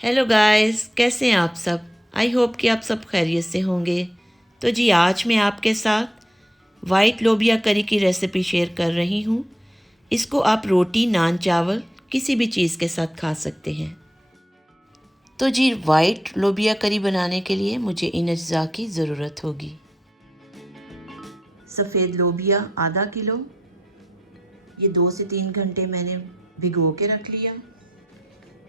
Hello guys, कैसे हैं आप सब। आई होप कि आप सब खैरियत से होंगे। तो जी आज मैं आपके साथ वाइट लोबिया करी की रेसिपी शेयर कर रही हूँ। इसको आप रोटी, नान, चावल किसी भी चीज़ के साथ खा सकते हैं। तो जी वाइट लोबिया करी बनाने के लिए मुझे इन अज्जा की ज़रूरत होगी। सफ़ेद लोबिया आधा किलो, ये 2 से 3 घंटे मैंने भिगो के रख लिया।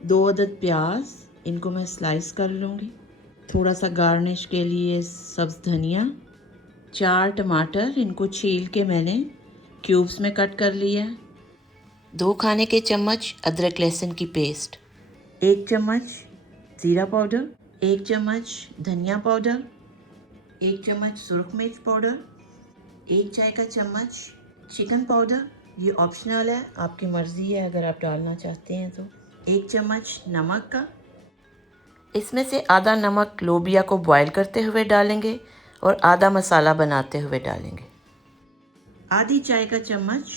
2 अदद प्याज, इनको मैं स्लाइस कर लूँगी। थोड़ा सा गार्निश के लिए सब्ज़ धनिया। 4 टमाटर, इनको छील के मैंने क्यूब्स में कट कर लिया। 2 खाने के चम्मच अदरक लहसुन की पेस्ट, 1 चम्मच ज़ीरा पाउडर, 1 चम्मच धनिया पाउडर, 1 चम्मच सुरख मिर्च पाउडर, 1 चाय का चम्मच चिकन पाउडर। ये ऑप्शनल है, आपकी मर्ज़ी है अगर आप डालना चाहते हैं तो। 1 चम्मच नमक का। इसमें से आधा नमक लोबिया को बॉईल करते हुए डालेंगे और आधा मसाला बनाते हुए डालेंगे। आधी चाय का चम्मच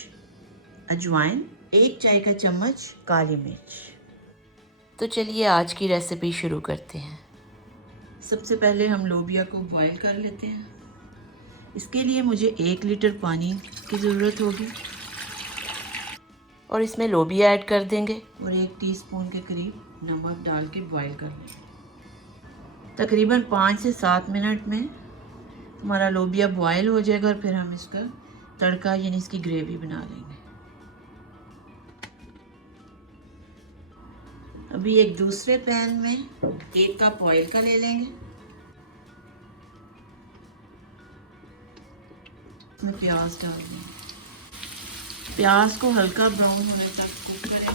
अजवाइन, 1 चाय का चम्मच काली मिर्च। तो चलिए आज की रेसिपी शुरू करते हैं। सबसे पहले हम लोबिया को बॉईल कर लेते हैं। इसके लिए मुझे 1 लीटर पानी की ज़रूरत होगी और इसमें लोबिया ऐड कर देंगे और 1 टीस्पून के करीब नमक डाल के बॉईल कर लेंगे। तकरीबन 5 से 7 मिनट में हमारा लोबिया बॉयल हो जाएगा और फिर हम इसका तड़का यानी इसकी ग्रेवी बना लेंगे। अभी एक दूसरे पैन में 1 कप ऑयल का ले लेंगे। इसमें प्याज डाल देंगे। प्याज को हल्का ब्राउन होने तक कुक करें।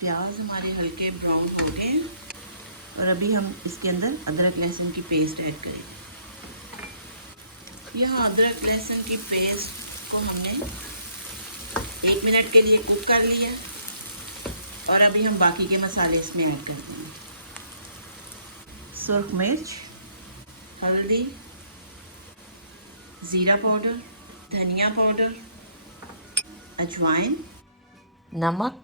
प्याज हमारे हल्के ब्राउन हो गए हैं और अभी हम इसके अंदर अदरक लहसुन की पेस्ट ऐड करेंगे। यहाँ अदरक लहसुन की पेस्ट को हमने 1 मिनट के लिए कुक कर लिया और अभी हम बाकी के मसाले इसमें ऐड कर देंगे। सुरख मिर्च, हल्दी, ज़ीरा पाउडर, धनिया पाउडर, अजवाइन, नमक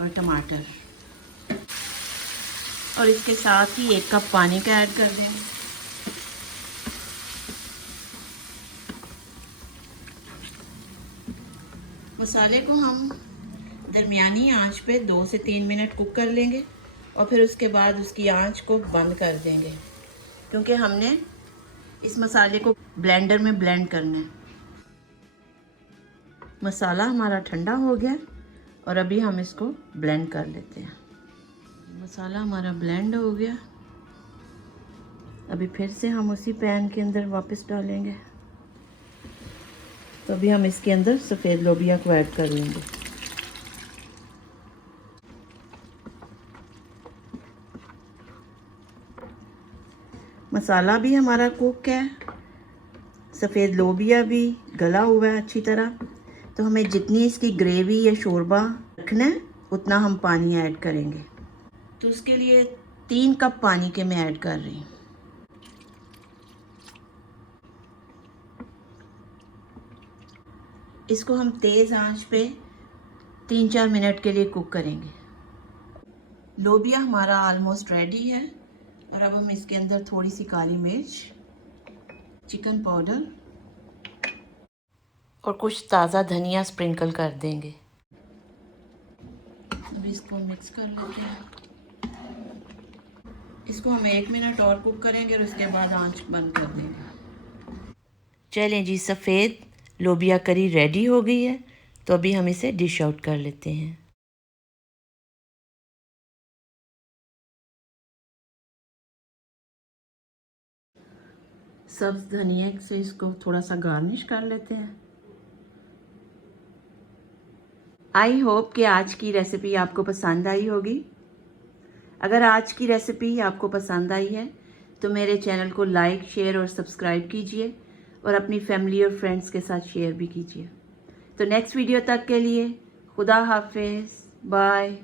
और टमाटर, और इसके साथ ही 1 कप पानी का ऐड कर देंगे। मसाले को हम दरमियानी आंच पे 2 से 3 मिनट कुक कर लेंगे और फिर उसके बाद उसकी आंच को बंद कर देंगे, क्योंकि हमने इस मसाले को ब्लेंडर में ब्लेंड करना है। मसाला हमारा ठंडा हो गया और अभी हम इसको ब्लेंड कर लेते हैं। मसाला हमारा ब्लेंड हो गया। अभी फिर से हम उसी पैन के अंदर वापस डालेंगे। तो अभी हम इसके अंदर सफ़ेद लोबिया को ऐड कर लेंगे। मसाला भी हमारा कुक है, सफ़ेद लोबिया भी गला हुआ है अच्छी तरह। तो हमें जितनी इसकी ग्रेवी या शोरबा रखना है उतना हम पानी ऐड करेंगे। तो उसके लिए 3 कप पानी के मैं ऐड कर रही हूँ। इसको हम तेज़ आंच पे 3-4 मिनट के लिए कुक करेंगे। लोबिया हमारा ऑलमोस्ट रेडी है और अब हम इसके अंदर थोड़ी सी काली मिर्च, चिकन पाउडर और कुछ ताज़ा धनिया स्प्रिंकल कर देंगे। अब इसको मिक्स कर लेते हैं। इसको हम 1 मिनट और कुक करेंगे और उसके बाद आंच बंद कर देंगे। चलें जी, सफ़ेद लोबिया करी रेडी हो गई है। तो अभी हम इसे डिश आउट कर लेते हैं। सब्ज़ धनिया से इसको थोड़ा सा गार्निश कर लेते हैं। आई होप कि आज की रेसिपी आपको पसंद आई होगी। अगर आज की रेसिपी आपको पसंद आई है तो मेरे चैनल को लाइक, शेयर और सब्सक्राइब कीजिए और अपनी फैमिली और फ्रेंड्स के साथ शेयर भी कीजिए। तो नेक्स्ट वीडियो तक के लिए खुदा हाफिज़, बाय।